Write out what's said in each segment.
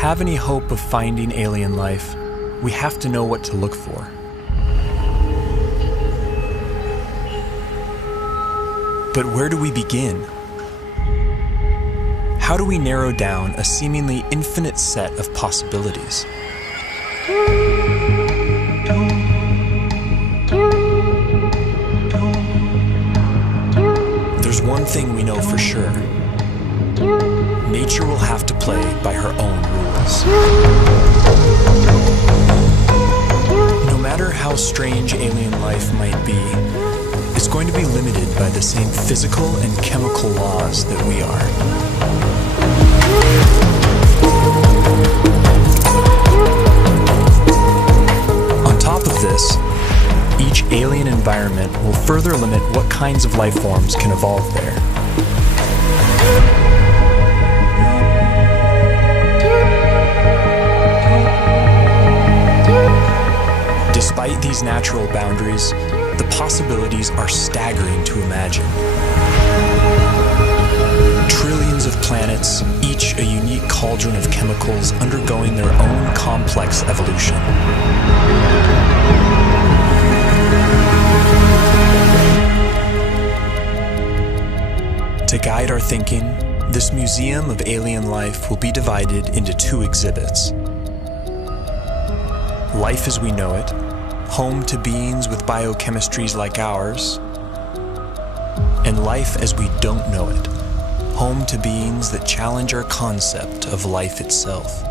have any hope of finding alien life, we have to know what to look for. But where do we begin? How do we narrow down a seemingly infinite set of possibilities? There's one thing we know for sure. Nature will have to play by her own rules. No matter how strange alien life might be, it's going to be limited by the same physical and chemical laws that we are. On top of this, each alien environment will further limit what kinds of life forms can evolve there. Despite these natural boundaries, the possibilities are staggering to imagine. Trillions of planets, each a unique cauldron of chemicals undergoing their own complex evolution. To guide our thinking, this Museum of Alien Life will be divided into two exhibits. Life as we know it, home to beings with biochemistries like ours, and life as we don't know it, home to beings that challenge our concept of life itself.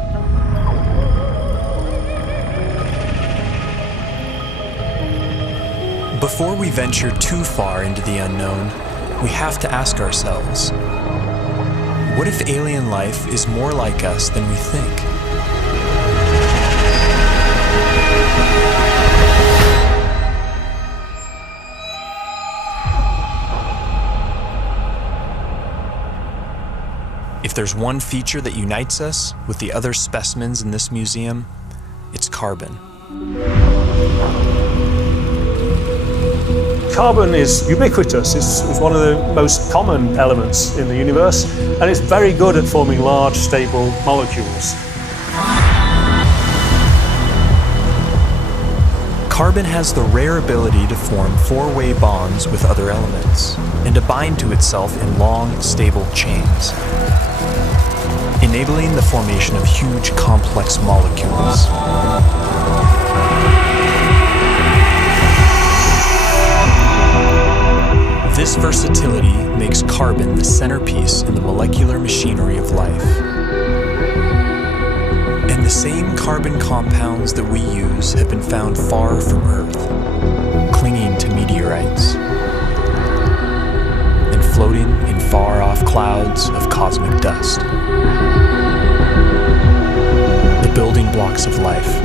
Before we venture too far into the unknown, we have to ask ourselves, what if alien life is more like us than we think? If there's one feature that unites us with the other specimens in this museum, it's carbon. Carbon is ubiquitous. It's one of the most common elements in the universe, and it's very good at forming large, stable molecules. Carbon has the rare ability to form four-way bonds with other elements and to bind to itself in long, stable chains, enabling the formation of huge, complex molecules. This versatility makes carbon the centerpiece in the molecular machinery of life. And the same carbon compounds that we use have been found far from Earth, clinging to meteorites and floating in far-off clouds of cosmic dust. The building blocks of life,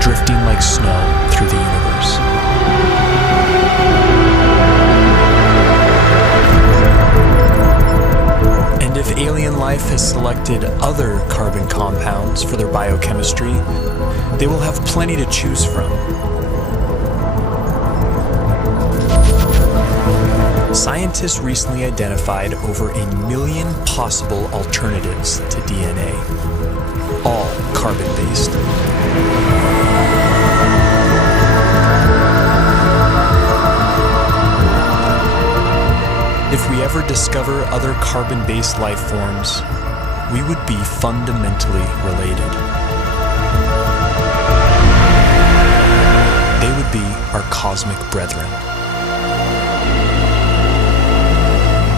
drifting like snow through the universe. And if alien life has selected other carbon compounds for their biochemistry, they will have plenty to choose from. Scientists recently identified over 1 million possible alternatives to DNA, all carbon-based. If we ever discover other carbon-based life forms, we would be fundamentally related. They would be our cosmic brethren.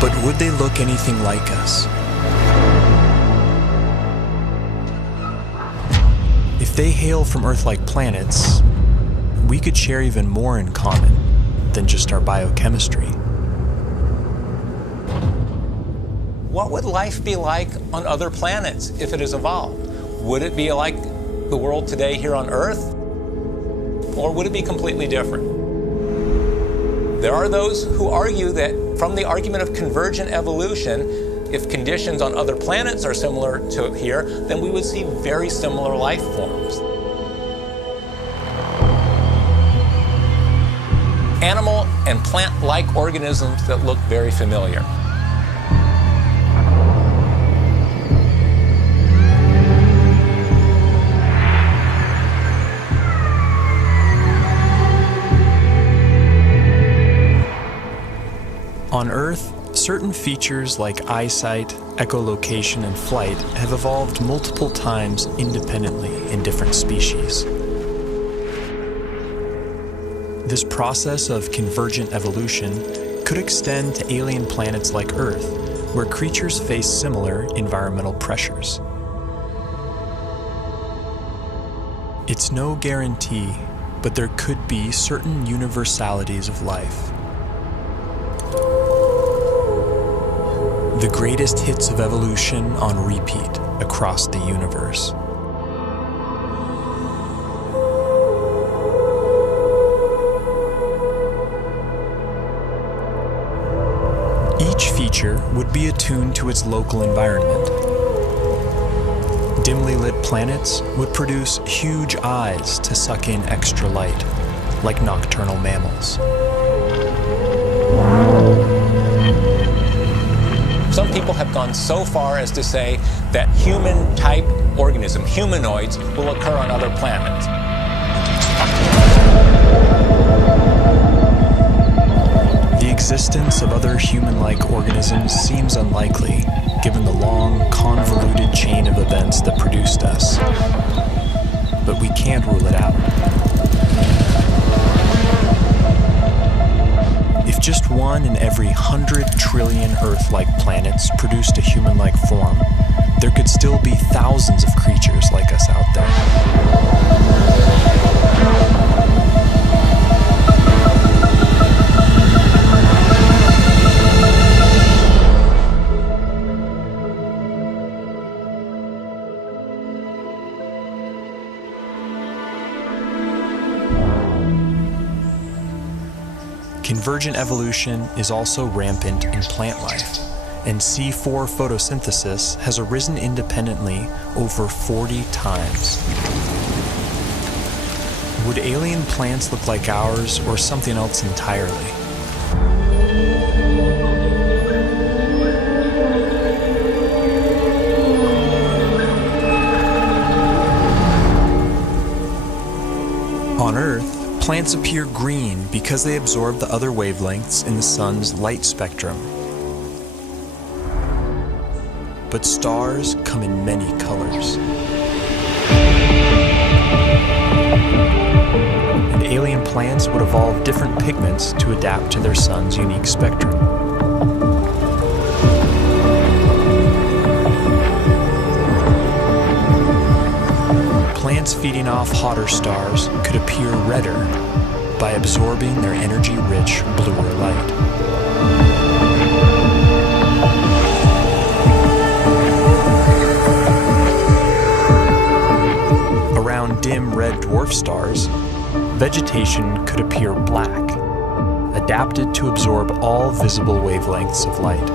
But would they look anything like us? If they hail from Earth-like planets, we could share even more in common than just our biochemistry. What would life be like on other planets if it has evolved? Would it be like the world today here on Earth? Or would it be completely different? There are those who argue that from the argument of convergent evolution, if conditions on other planets are similar to here, then we would see very similar life forms. Animal and plant-like organisms that look very familiar. certain features like eyesight, echolocation, and flight have evolved multiple times independently in different species. This process of convergent evolution could extend to alien planets like Earth, where creatures face similar environmental pressures. It's no guarantee, but there could be certain universalities of life. The greatest hits of evolution on repeat across the universe. Each feature would be attuned to its local environment. Dimly lit planets would produce huge eyes to suck in extra light, like nocturnal mammals. Some people have gone so far as to say that human-type organisms, humanoids, will occur on other planets. The existence of other human-like organisms seems unlikely, given the long, convoluted chain of events that produced us. But we can't rule it out. If just one in every 100 trillion Earth-like planets produced a human-like form, there could still be thousands of creatures like us out there. Convergent evolution is also rampant in plant life, and C4 photosynthesis has arisen independently over 40 times. Would alien plants look like ours or something else entirely? On Earth, plants appear green because they absorb the other wavelengths in the sun's light spectrum. But stars come in many colors. And alien plants would evolve different pigments to adapt to their sun's unique spectrum. Plants feeding off hotter stars could appear redder by absorbing their energy-rich bluer light. Around dim red dwarf stars, vegetation could appear black, adapted to absorb all visible wavelengths of light.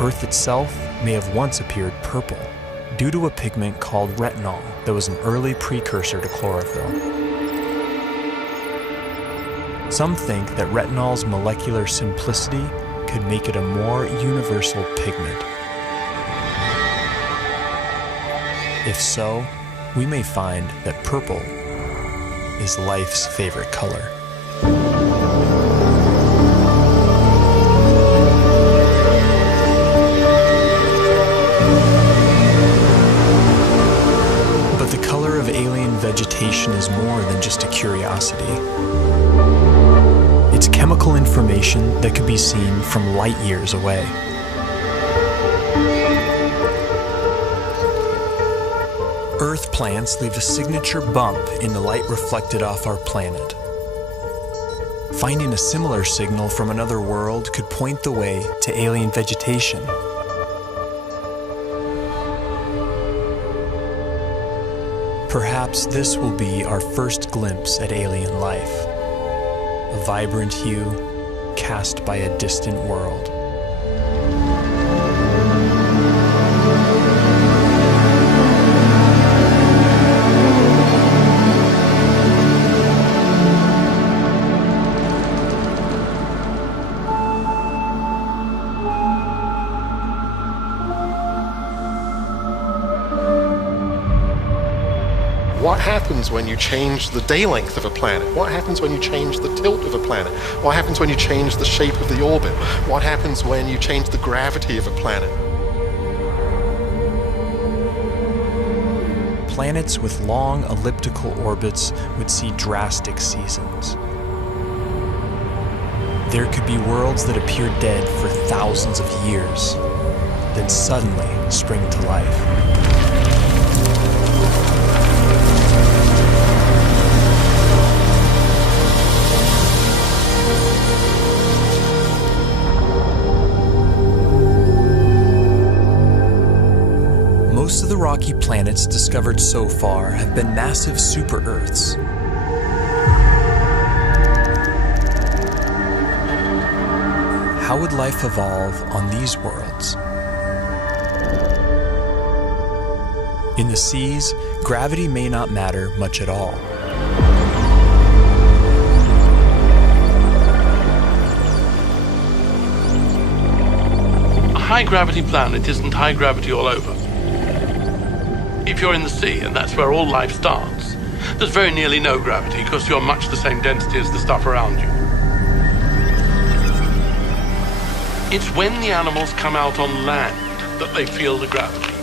Earth itself may have once appeared purple due to a pigment called retinol that was an early precursor to chlorophyll. Some think that retinol's molecular simplicity could make it a more universal pigment. If so, we may find that purple is life's favorite color. Vegetation is more than just a curiosity. It's chemical information that could be seen from light years away. Earth plants leave a signature bump in the light reflected off our planet. Finding a similar signal from another world could point the way to alien vegetation. Perhaps this will be our first glimpse at alien life, a vibrant hue cast by a distant world. What happens when you change the day length of a planet? What happens when you change the tilt of a planet? What happens when you change the shape of the orbit? What happens when you change the gravity of a planet? Planets with long elliptical orbits would see drastic seasons. There could be worlds that appear dead for thousands of years, then suddenly spring to life. Most of the rocky planets discovered so far have been massive super-Earths. How would life evolve on these worlds? In the seas, gravity may not matter much at all. A high-gravity planet isn't high gravity all over. If you're in the sea, and that's where all life starts, there's very nearly no gravity because you're much the same density as the stuff around you. It's when the animals come out on land that they feel the gravity.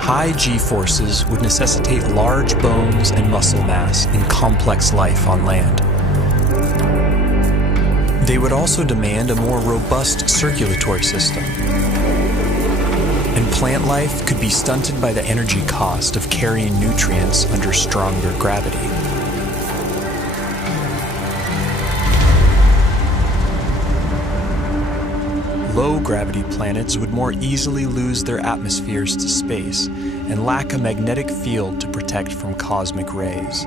High G-forces would necessitate large bones and muscle mass in complex life on land. They would also demand a more robust circulatory system. And plant life could be stunted by the energy cost of carrying nutrients under stronger gravity. Low-gravity planets would more easily lose their atmospheres to space and lack a magnetic field to protect from cosmic rays.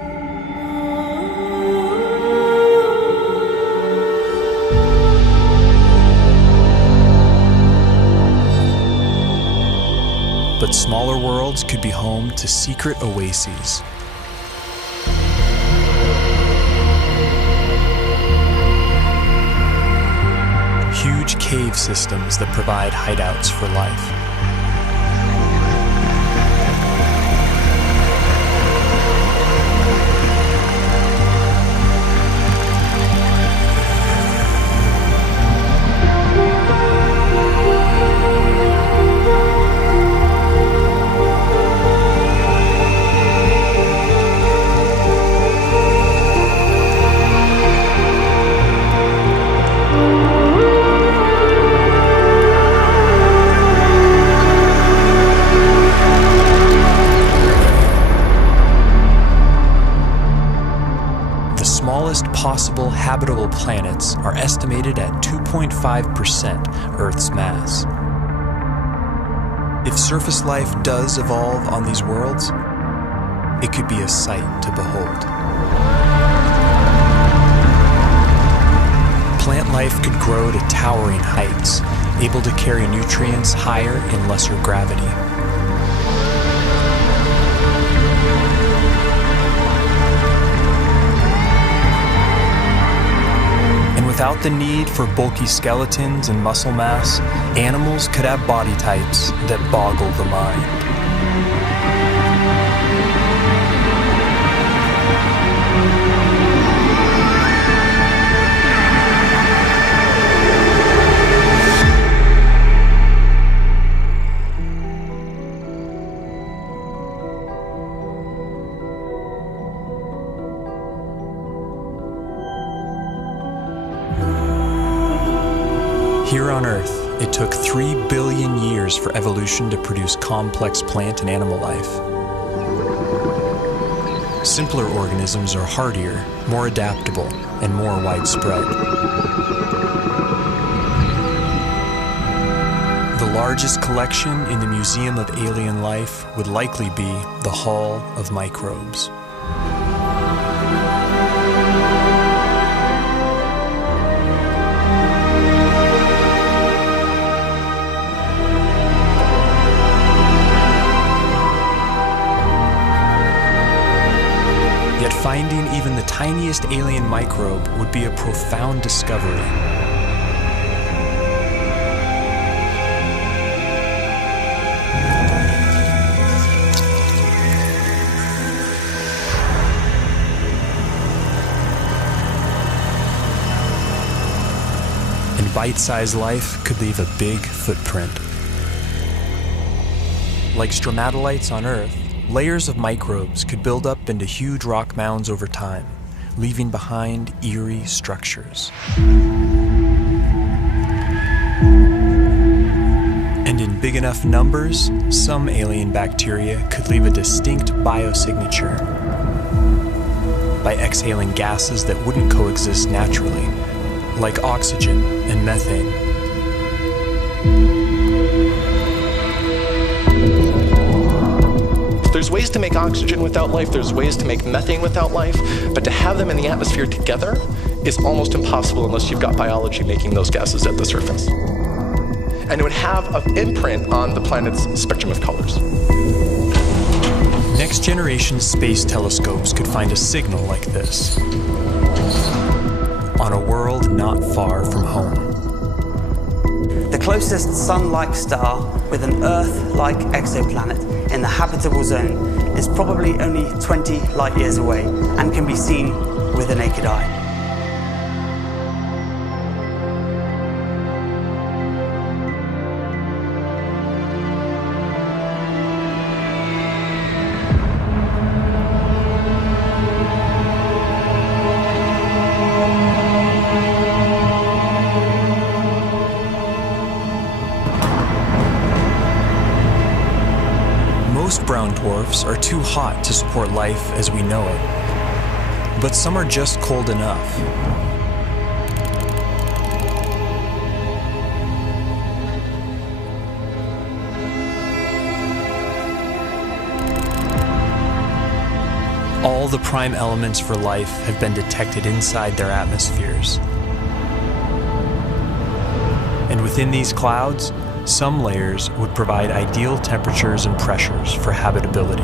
But smaller worlds could be home to secret oases. Huge cave systems that provide hideouts for life. Possible habitable planets are estimated at 2.5% Earth's mass. If surface life does evolve on these worlds, it could be a sight to behold. Plant life could grow to towering heights, able to carry nutrients higher in lesser gravity. Without the need for bulky skeletons and muscle mass, animals could have body types that boggle the mind. Here on Earth, it took 3 billion years for evolution to produce complex plant and animal life. Simpler organisms are hardier, more adaptable, and more widespread. The largest collection in the Museum of Alien Life would likely be the Hall of Microbes. Finding even the tiniest alien microbe would be a profound discovery. and bite-sized life could leave a big footprint. Like stromatolites on Earth, layers of microbes could build up into huge rock mounds over time, leaving behind eerie structures. And in big enough numbers, some alien bacteria could leave a distinct biosignature by exhaling gases that wouldn't coexist naturally, like oxygen and methane. There's ways to make oxygen without life, there's ways to make methane without life, but to have them in the atmosphere together is almost impossible unless you've got biology making those gases at the surface. And it would have an imprint on the planet's spectrum of colors. Next-generation space telescopes could find a signal like this on a world not far from home. The closest Sun-like star with an Earth-like exoplanet in the habitable zone is probably only 20 light years away and can be seen with the naked eye. Most brown dwarfs are too hot to support life as we know it, but some are just cold enough. All the prime elements for life have been detected inside their atmospheres. And within these clouds, some layers would provide ideal temperatures and pressures for habitability.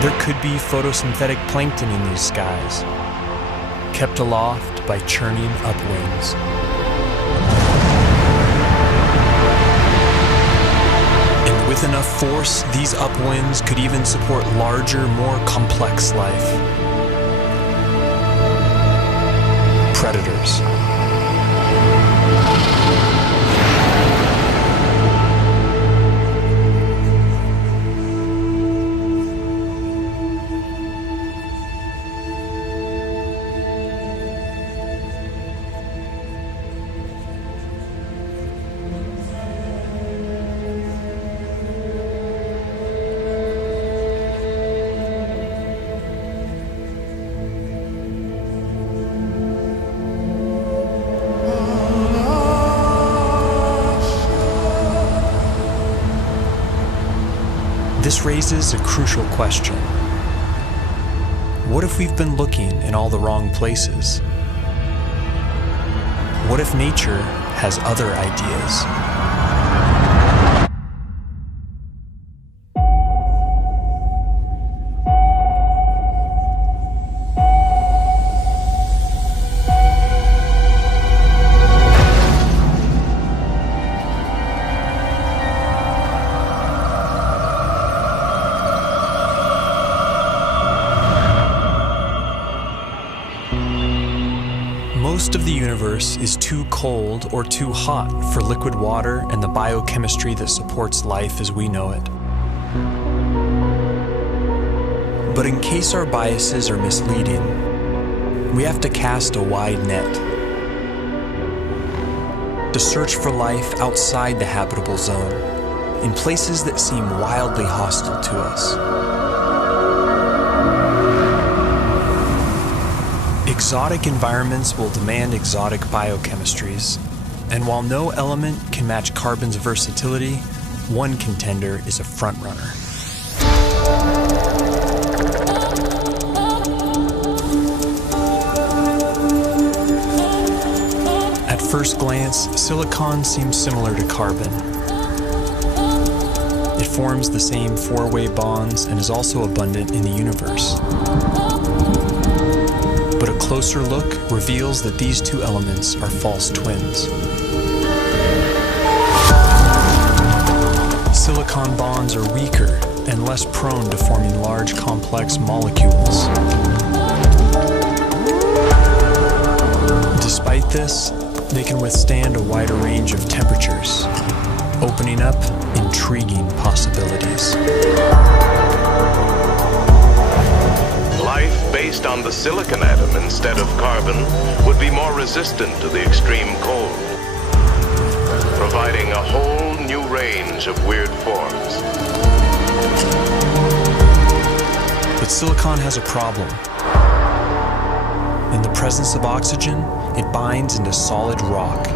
There could be photosynthetic plankton in these skies, kept aloft by churning upwinds. And with enough force, these upwinds could even support larger, more complex life. Predators. This raises a crucial question. What if we've been looking in all the wrong places? What if nature has other ideas? Most of the universe is too cold or too hot for liquid water and the biochemistry that supports life as we know it. But in case our biases are misleading, we have to cast a wide net to search for life outside the habitable zone, in places that seem wildly hostile to us. Exotic environments will demand exotic biochemistries, and while no element can match carbon's versatility, one contender is a frontrunner. At first glance, silicon seems similar to carbon. It forms the same four-way bonds and is also abundant in the universe. But a closer look reveals that these two elements are false twins. Silicon bonds are weaker and less prone to forming large, complex molecules. Despite this, they can withstand a wider range of temperatures, opening up intriguing possibilities. Life based on the silicon atom instead of carbon would be more resistant to the extreme cold, providing a whole new range of weird forms. But silicon has a problem. In the presence of oxygen, it binds into solid rock.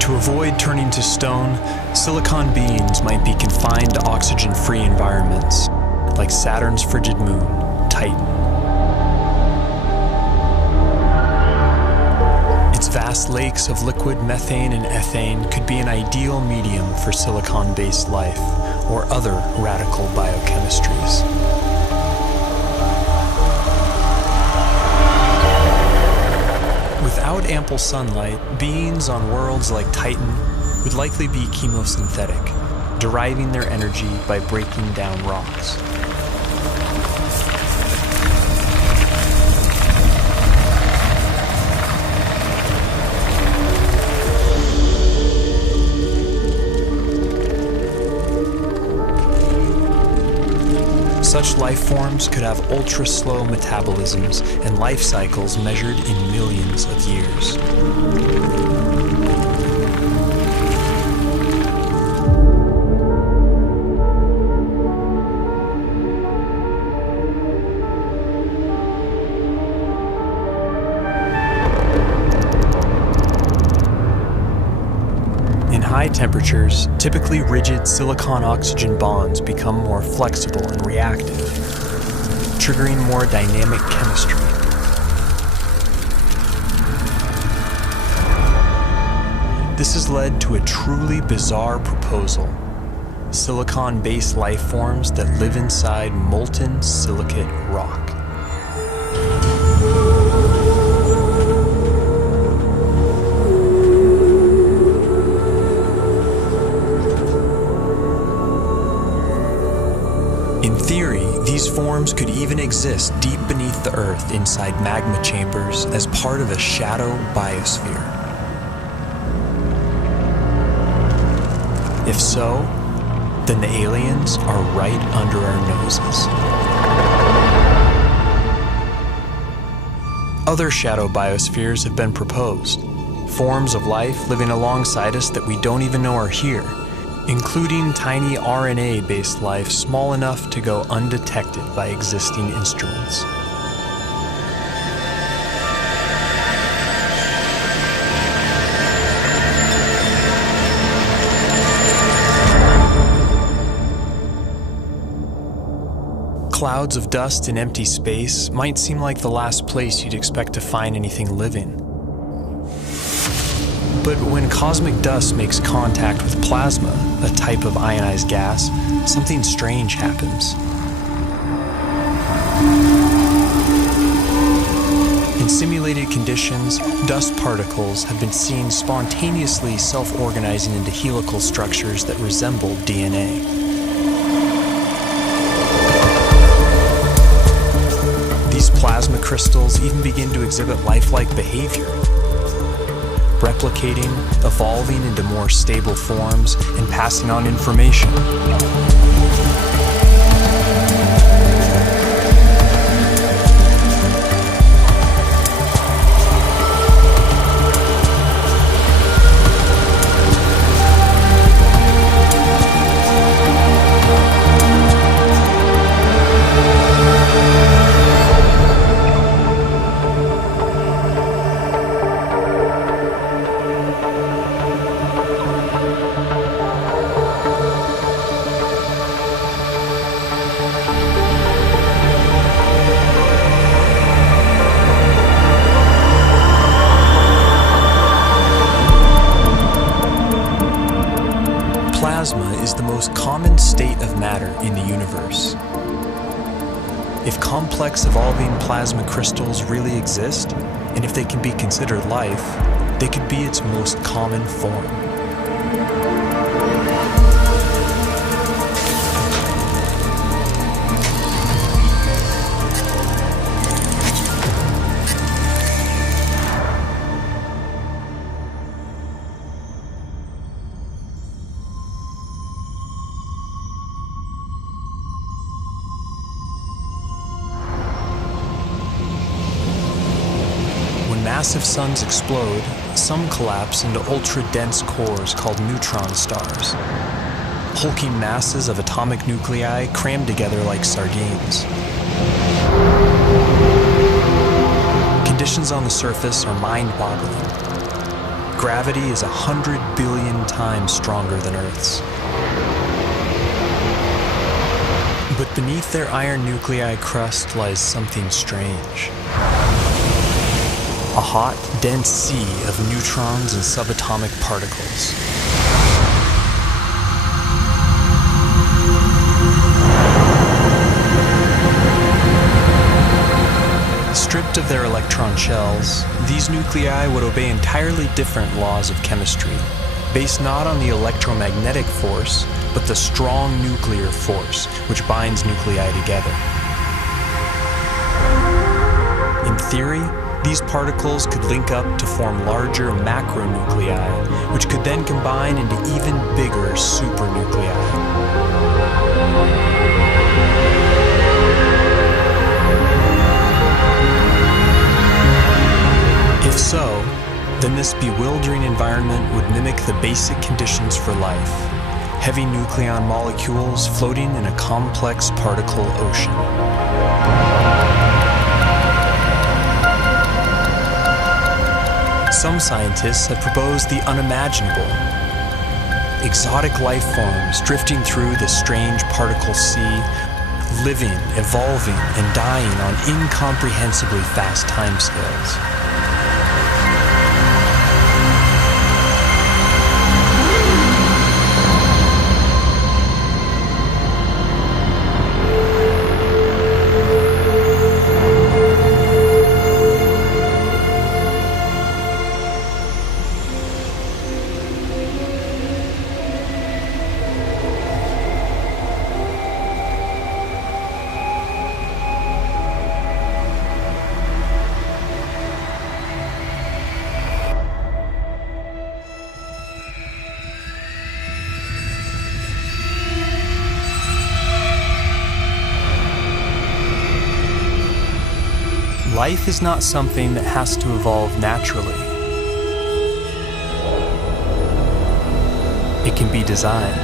To avoid turning to stone, silicon beings might be confined to oxygen-free environments, like Saturn's frigid moon, Titan. Its vast lakes of liquid methane and ethane could be an ideal medium for silicon-based life or other radical biochemistries. Without ample sunlight, beings on worlds like Titan would likely be chemosynthetic, deriving their energy by breaking down rocks. Such life forms could have ultra-slow metabolisms and life cycles measured in millions of years. High temperatures, typically rigid silicon-oxygen bonds become more flexible and reactive, triggering more dynamic chemistry. This has led to a truly bizarre proposal: silicon-based life forms that live inside molten silicate rock. In theory, these forms could even exist deep beneath the Earth inside magma chambers as part of a shadow biosphere. If so, then the aliens are right under our noses. Other shadow biospheres have been proposed, forms of life living alongside us that we don't even know are here, including tiny RNA-based life small enough to go undetected by existing instruments. Clouds of dust in empty space might seem like the last place you'd expect to find anything living. But when cosmic dust makes contact with plasma, a type of ionized gas, something strange happens. In simulated conditions, dust particles have been seen spontaneously self-organizing into helical structures that resemble DNA. These plasma crystals even begin to exhibit lifelike behavior, replicating, evolving into more stable forms, and passing on information. Plasma is the most common state of matter in the universe. If complex evolving plasma crystals really exist, and if they can be considered life, they could be its most common form. massive suns explode, some collapse into ultra-dense cores called neutron stars. Hulking masses of atomic nuclei crammed together like sardines. Conditions on the surface are mind-boggling. Gravity is 100 billion times stronger than Earth's. But beneath their iron nuclei crust lies something strange. A hot, dense sea of neutrons and subatomic particles. Stripped of their electron shells, these nuclei would obey entirely different laws of chemistry, based not on the electromagnetic force, but the strong nuclear force which binds nuclei together. In theory, these particles could link up to form larger macronuclei, which could then combine into even bigger supernuclei. If so, then this bewildering environment would mimic the basic conditions for life: heavy nucleon molecules floating in a complex particle ocean. Some scientists have proposed the unimaginable: exotic life forms drifting through the strange particle sea, living, evolving, and dying on incomprehensibly fast timescales. Life is not something that has to evolve naturally. It can be designed.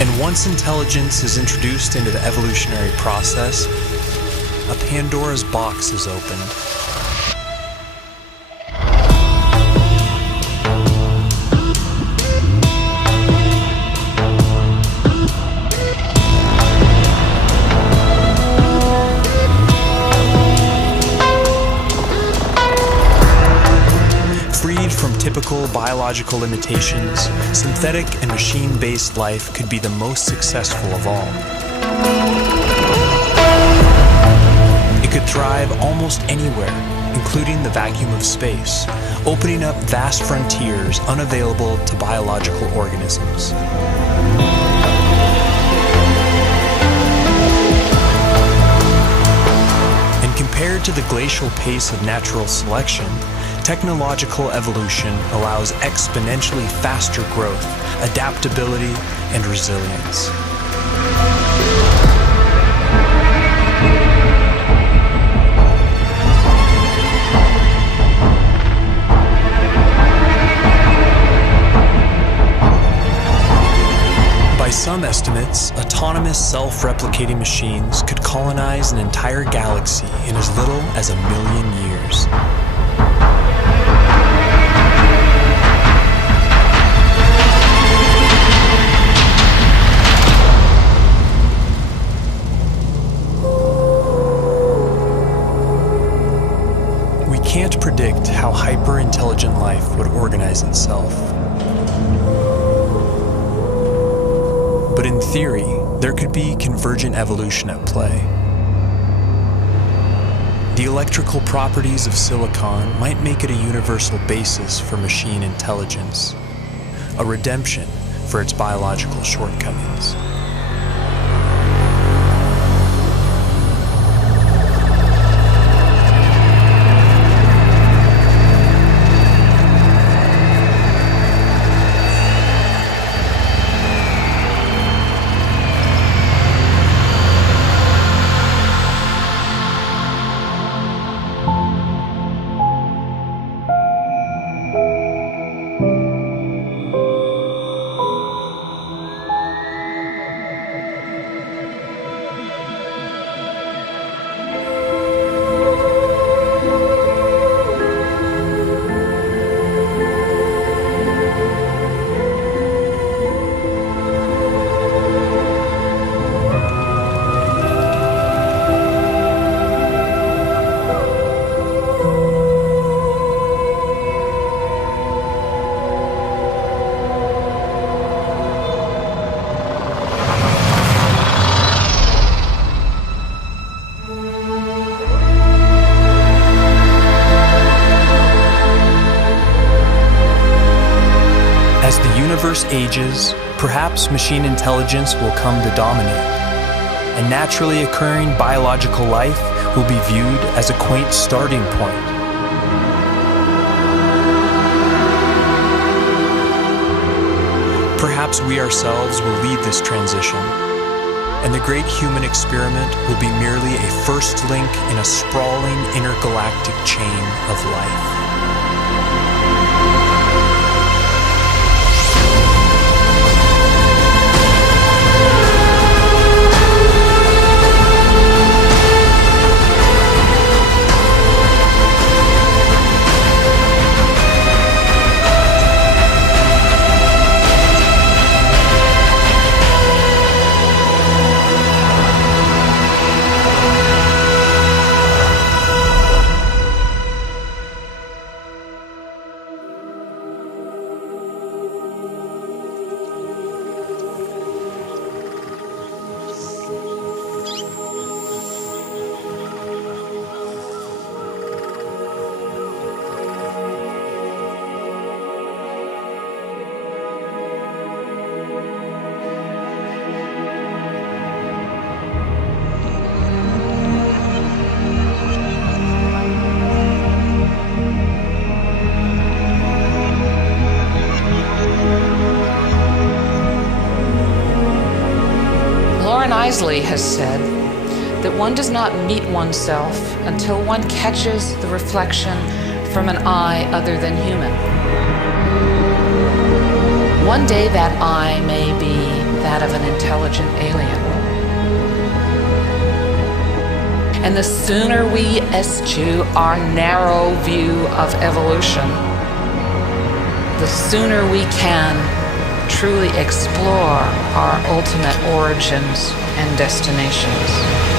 And once intelligence is introduced into the evolutionary process, a Pandora's box is opened. Typical biological limitations, synthetic and machine-based life could be the most successful of all. It could thrive almost anywhere, including the vacuum of space, opening up vast frontiers unavailable to biological organisms. And compared to the glacial pace of natural selection, technological evolution allows exponentially faster growth, adaptability, and resilience. By some estimates, autonomous self-replicating machines could colonize an entire galaxy in as little as 1 million years. Can't predict how hyper-intelligent life would organize itself. But in theory, there could be convergent evolution at play. The electrical properties of silicon might make it a universal basis for machine intelligence, a redemption for its biological shortcomings. course ages, perhaps machine intelligence will come to dominate, and naturally occurring biological life will be viewed as a quaint starting point. Perhaps we ourselves will lead this transition, and the great human experiment will be merely a first link in a sprawling intergalactic chain of life. Isley has said that one does not meet oneself until one catches the reflection from an eye other than human. One day that eye may be that of an intelligent alien. And the sooner we eschew our narrow view of evolution, the sooner we can truly explore our ultimate origins and destinations.